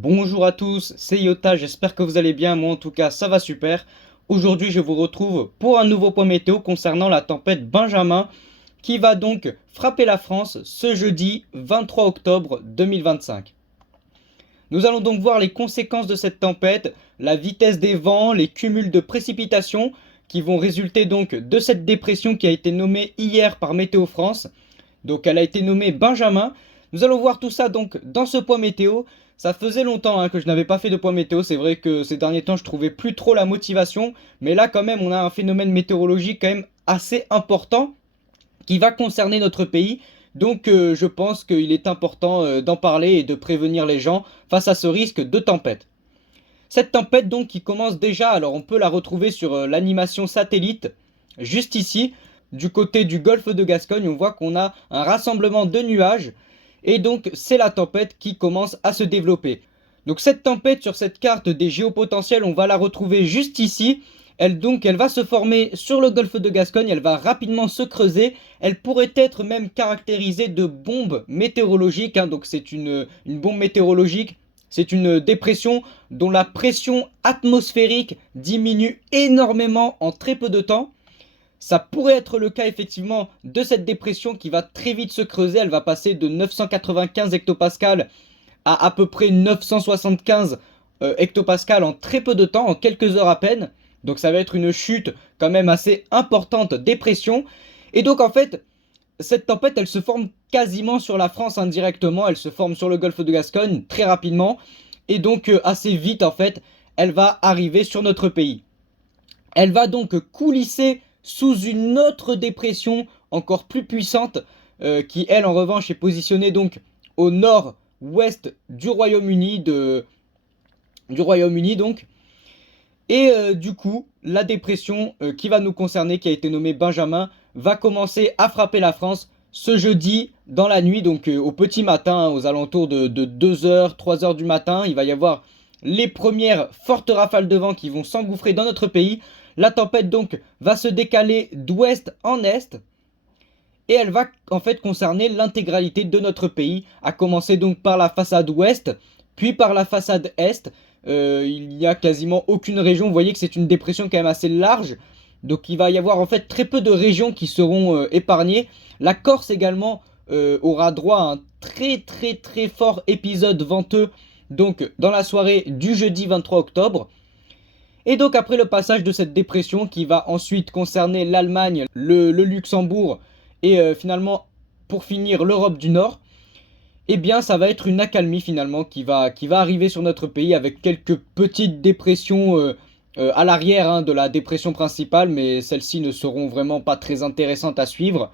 Bonjour à tous, c'est Yota, j'espère que vous allez bien, moi en tout cas ça va super. Aujourd'hui je vous retrouve pour un nouveau point météo concernant la tempête Benjamin qui va donc frapper la France ce jeudi 23 octobre 2025. Nous allons donc voir les conséquences de cette tempête, la vitesse des vents, les cumuls de précipitations qui vont résulter donc de cette dépression qui a été nommée hier par Météo France. Donc elle a été nommée Benjamin. Nous allons voir tout ça donc dans ce point météo. Ça faisait longtemps que je n'avais pas fait de point météo. C'est vrai que ces derniers temps je trouvais plus trop la motivation. Mais là quand même on a un phénomène météorologique quand même assez important qui va concerner notre pays. Donc je pense qu'il est important d'en parler et de prévenir les gens face à ce risque de tempête. Cette tempête donc qui commence déjà, alors on peut la retrouver sur l'animation satellite, juste ici, du côté du golfe de Gascogne, on voit qu'on a un rassemblement de nuages, et donc c'est la tempête qui commence à se développer. Donc cette tempête sur cette carte des géopotentiels, on va la retrouver juste ici. Elle va se former sur le golfe de Gascogne, elle va rapidement se creuser, elle pourrait être même caractérisée de bombe météorologique, donc c'est une bombe météorologique. C'est une dépression dont la pression atmosphérique diminue énormément en très peu de temps. Ça pourrait être le cas effectivement de cette dépression qui va très vite se creuser. Elle va passer de 995 hectopascales à peu près 975 hectopascales en très peu de temps, en quelques heures à peine. Donc ça va être une chute quand même assez importante des pressions. Et donc en fait, cette tempête, elle se forme quasiment sur la France indirectement. Elle se forme sur le golfe de Gascogne très rapidement. Et donc assez vite en fait, elle va arriver sur notre pays. Elle va donc coulisser sous une autre dépression encore plus puissante qui elle en revanche est positionnée donc au nord-ouest du Royaume-Uni donc. Et du coup, la dépression qui va nous concerner, qui a été nommée Benjamin, va commencer à frapper la France ce jeudi dans la nuit, donc au petit matin, aux alentours de 2h, 3h du matin. Il va y avoir les premières fortes rafales de vent qui vont s'engouffrer dans notre pays. La tempête donc va se décaler d'ouest en est. Et elle va en fait concerner l'intégralité de notre pays, à commencer donc par la façade ouest, puis par la façade est. Il n'y a quasiment aucune région, vous voyez que c'est une dépression quand même assez large, donc il va y avoir en fait très peu de régions qui seront épargnées. La Corse également aura droit à un très fort épisode venteux, donc dans la soirée du jeudi 23 octobre. Et donc après le passage de cette dépression qui va ensuite concerner l'Allemagne, le Luxembourg et finalement pour finir l'Europe du Nord, eh bien ça va être une accalmie finalement qui va arriver sur notre pays avec quelques petites dépressions à l'arrière de la dépression principale, mais celles-ci ne seront vraiment pas très intéressantes à suivre.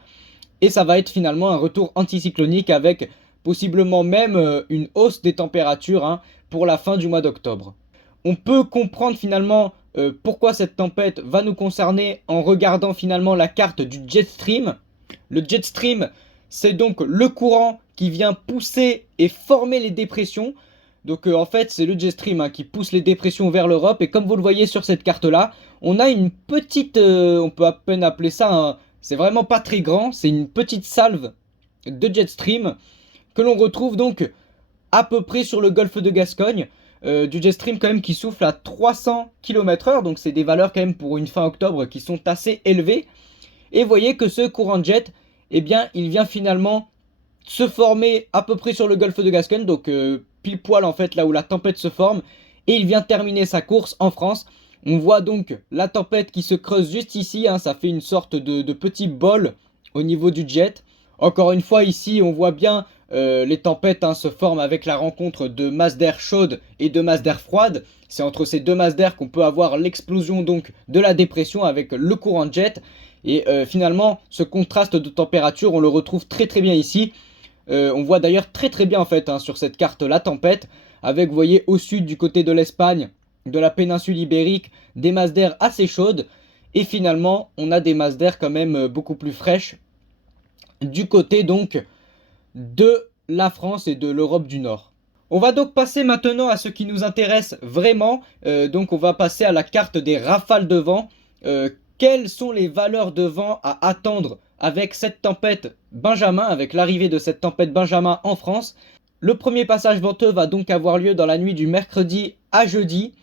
Et ça va être finalement un retour anticyclonique avec possiblement même une hausse des températures pour la fin du mois d'octobre. On peut comprendre finalement pourquoi cette tempête va nous concerner en regardant finalement la carte du jet stream. Le jet stream, c'est donc le courant qui vient pousser et former les dépressions. Donc en fait, c'est le jet stream qui pousse les dépressions vers l'Europe. Et comme vous le voyez sur cette carte-là, on a une petite, on peut à peine appeler ça, c'est vraiment pas très grand, c'est une petite salve de jet stream que l'on retrouve donc à peu près sur le golfe de Gascogne. Du jet stream quand même qui souffle à 300 km/h, donc c'est des valeurs quand même pour une fin octobre qui sont assez élevées. Et vous voyez que ce courant de jet, eh bien, il vient finalement se former à peu près sur le golfe de Gascogne, donc pile poil en fait là où la tempête se forme, et il vient terminer sa course en France. On voit donc la tempête qui se creuse juste ici, ça fait une sorte de petit bol au niveau du jet. Encore une fois ici on voit bien les tempêtes se forment avec la rencontre de masses d'air chaudes et de masses d'air froides. C'est entre ces deux masses d'air qu'on peut avoir l'explosion donc de la dépression avec le courant de jet. Et finalement ce contraste de température on le retrouve très bien ici. On voit d'ailleurs très bien en fait sur cette carte la tempête, avec vous voyez au sud du côté de l'Espagne, de la péninsule ibérique, des masses d'air assez chaudes, et finalement on a des masses d'air quand même beaucoup plus fraîches du côté donc de la France et de l'Europe du Nord. On va donc passer maintenant à ce qui nous intéresse vraiment, donc on va passer à la carte des rafales de vent. Quelles sont les valeurs de vent à attendre avec cette tempête Benjamin, avec l'arrivée de cette tempête Benjamin en France? Le premier passage venteux va donc avoir lieu dans la nuit du mercredi à jeudi.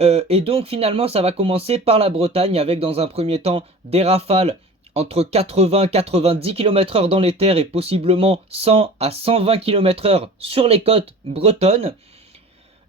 Et donc finalement ça va commencer par la Bretagne avec dans un premier temps des rafales entre 80 et 90 km/h dans les terres et possiblement 100 à 120 km/h sur les côtes bretonnes.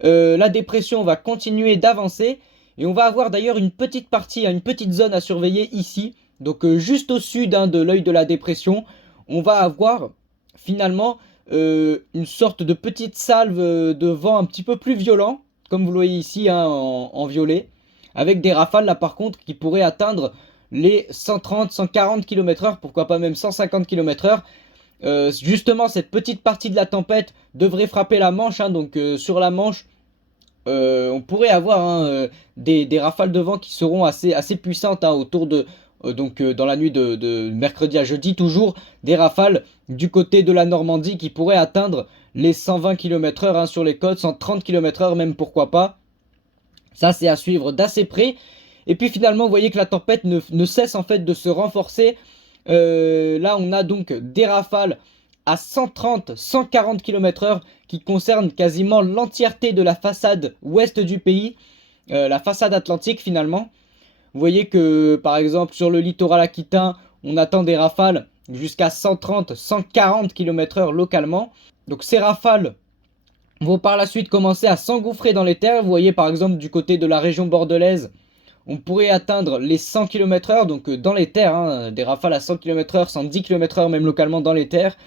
La dépression va continuer d'avancer et on va avoir d'ailleurs une petite partie, une petite zone à surveiller ici. Donc juste au sud de l'œil de la dépression, on va avoir finalement une sorte de petite salve de vent un petit peu plus violent, comme vous le voyez ici en violet, avec des rafales là par contre qui pourraient atteindre les 130, 140 km/h, pourquoi pas même 150 km/h. Justement, cette petite partie de la tempête devrait frapper la Manche, donc sur la Manche, on pourrait avoir des rafales de vent qui seront assez puissantes autour de dans la nuit de mercredi à jeudi, toujours des rafales du côté de la Normandie qui pourraient atteindre les 120 km/h sur les côtes, 130 km/h même, pourquoi pas. Ça, c'est à suivre d'assez près. Et puis finalement, vous voyez que la tempête ne cesse en fait de se renforcer. Là, on a donc des rafales à 130, 140 km/h qui concernent quasiment l'entièreté de la façade ouest du pays, la façade atlantique finalement. Vous voyez que par exemple sur le littoral aquitain, on attend des rafales jusqu'à 130, 140 km/h localement. Donc ces rafales vont par la suite commencer à s'engouffrer dans les terres. Vous voyez par exemple du côté de la région bordelaise, on pourrait atteindre les 100 km/h, donc dans les terres, des rafales à 100 km/h, 110 km/h même localement dans les terres.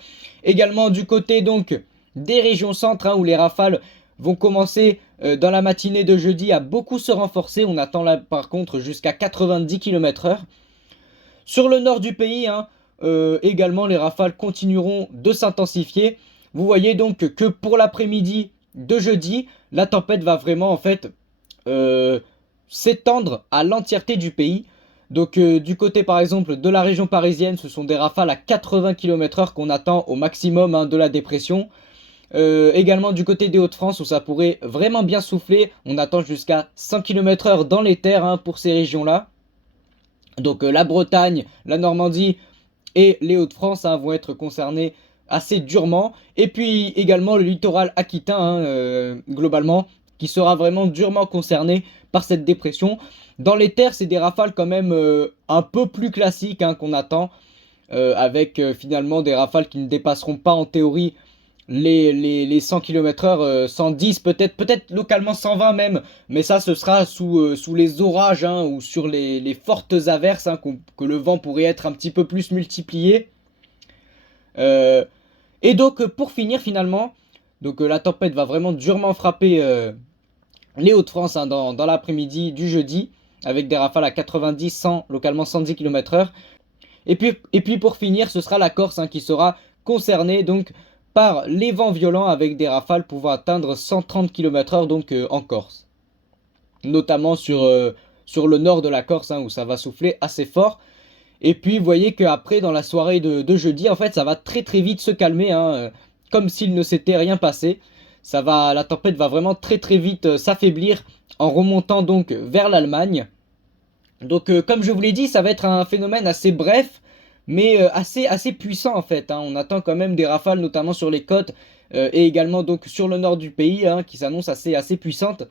Également du côté donc des régions centres, où les rafales vont commencer dans la matinée de jeudi à beaucoup se renforcer. On attend là par contre jusqu'à 90 km/h. Sur le nord du pays, également les rafales continueront de s'intensifier. Vous voyez donc que pour l'après-midi de jeudi, la tempête va vraiment en fait s'étendre à l'entièreté du pays. Donc du côté par exemple de la région parisienne, ce sont des rafales à 80 km/h qu'on attend au maximum de la dépression. Également du côté des Hauts-de-France où ça pourrait vraiment bien souffler, on attend jusqu'à 100 km/h dans les terres pour ces régions-là. Donc la Bretagne, la Normandie et les Hauts-de-France vont être concernés assez durement. Et puis également le littoral aquitain, globalement, qui sera vraiment durement concerné par cette dépression. Dans les terres, c'est des rafales quand même un peu plus classiques qu'on attend, avec finalement des rafales qui ne dépasseront pas en théorie les 100 km/h, 110 peut-être localement 120 même, mais ça ce sera sous les orages ou sur les fortes averses que le vent pourrait être un petit peu plus multiplié. Et donc pour finir finalement, donc la tempête va vraiment durement frapper les Hauts-de-France dans l'après-midi du jeudi, avec des rafales à 90, 100, localement 110 km/h. Et puis pour finir, ce sera la Corse qui sera concernée donc par les vents violents avec des rafales pouvant atteindre 130 km/h donc en Corse. Notamment sur le nord de la Corse où ça va souffler assez fort. Et puis vous voyez qu'après dans la soirée de jeudi, en fait ça va très très vite se calmer, comme s'il ne s'était rien passé. La tempête va vraiment très très vite s'affaiblir en remontant donc vers l'Allemagne. Donc comme je vous l'ai dit, ça va être un phénomène assez bref, mais assez puissant en fait. On attend quand même des rafales, notamment sur les côtes et également donc sur le nord du pays, qui s'annoncent assez puissantes.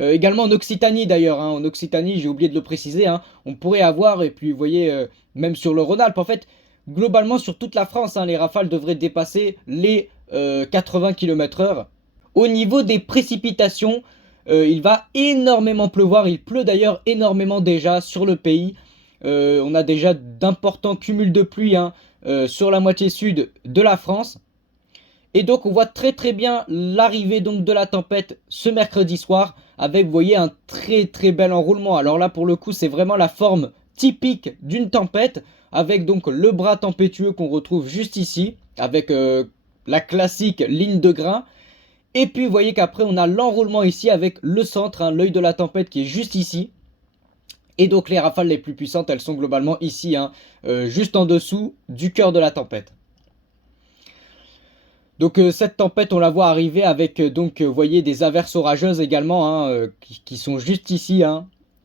Également en Occitanie d'ailleurs, en Occitanie, j'ai oublié de le préciser, on pourrait avoir, et puis vous voyez, même sur le Rhône-Alpes, en fait, globalement sur toute la France, les rafales devraient dépasser les 80 km/h. Au niveau des précipitations, il va énormément pleuvoir, il pleut d'ailleurs énormément déjà sur le pays. On a déjà d'importants cumuls de pluie sur la moitié sud de la France. Et donc on voit très très bien l'arrivée donc de la tempête ce mercredi soir avec, vous voyez, un très très bel enroulement. Alors là pour le coup c'est vraiment la forme typique d'une tempête avec donc le bras tempétueux qu'on retrouve juste ici avec la classique ligne de grain. Et puis vous voyez qu'après on a l'enroulement ici avec le centre, l'œil de la tempête qui est juste ici. Et donc les rafales les plus puissantes elles sont globalement ici, juste en dessous du cœur de la tempête. Donc cette tempête on la voit arriver avec donc vous voyez des averses orageuses également qui sont juste ici,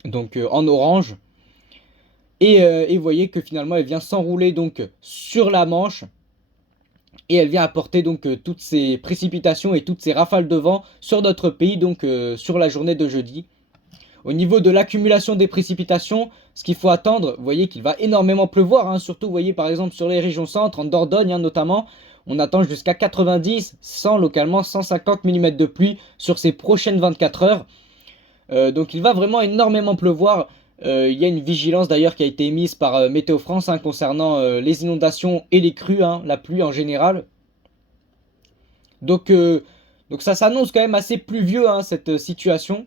donc en orange. Et vous voyez que finalement elle vient s'enrouler donc sur la Manche et elle vient apporter donc toutes ces précipitations et toutes ces rafales de vent sur notre pays, donc sur la journée de jeudi. Au niveau de l'accumulation des précipitations, ce qu'il faut attendre, vous voyez qu'il va énormément pleuvoir, hein, surtout vous voyez par exemple sur les régions centres, en Dordogne hein, notamment, on attend jusqu'à 90, 100 localement 150 mm de pluie sur ces prochaines 24 heures. Donc il va vraiment énormément pleuvoir. Il y a une vigilance d'ailleurs qui a été émise par Météo France hein, concernant les inondations et les crues, hein, la pluie en général. Donc, donc ça s'annonce quand même assez pluvieux hein, cette situation.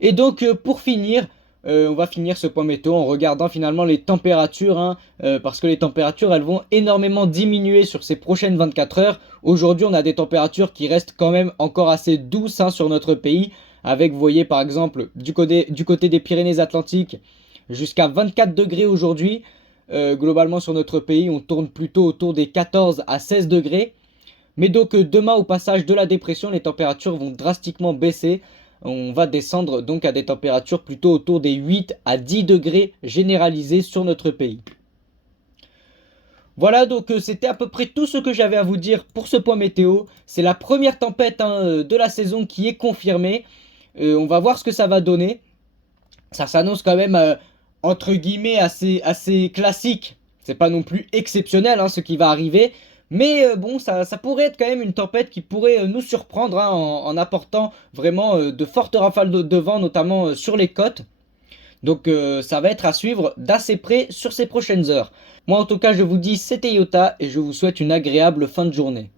Et donc pour finir, on va finir ce point météo en regardant finalement les températures, hein, parce que les températures elles vont énormément diminuer sur ces prochaines 24 heures. Aujourd'hui on a des températures qui restent quand même encore assez douces hein, sur notre pays, avec vous voyez par exemple du côté des Pyrénées-Atlantiques jusqu'à 24 degrés aujourd'hui. Globalement sur notre pays on tourne plutôt autour des 14 à 16 degrés. Mais donc demain au passage de la dépression les températures vont drastiquement baisser. On va descendre donc à des températures plutôt autour des 8 à 10 degrés généralisés sur notre pays. Voilà donc c'était à peu près tout ce que j'avais à vous dire pour ce point météo. C'est la première tempête hein, de la saison qui est confirmée. On va voir ce que ça va donner. Ça s'annonce quand même entre guillemets assez classique. C'est pas non plus exceptionnel hein, ce qui va arriver. Mais bon, ça pourrait être quand même une tempête qui pourrait nous surprendre hein, en apportant vraiment de fortes rafales de vent, notamment sur les côtes. Donc ça va être à suivre d'assez près sur ces prochaines heures. Moi en tout cas, je vous dis c'était Yota et je vous souhaite une agréable fin de journée.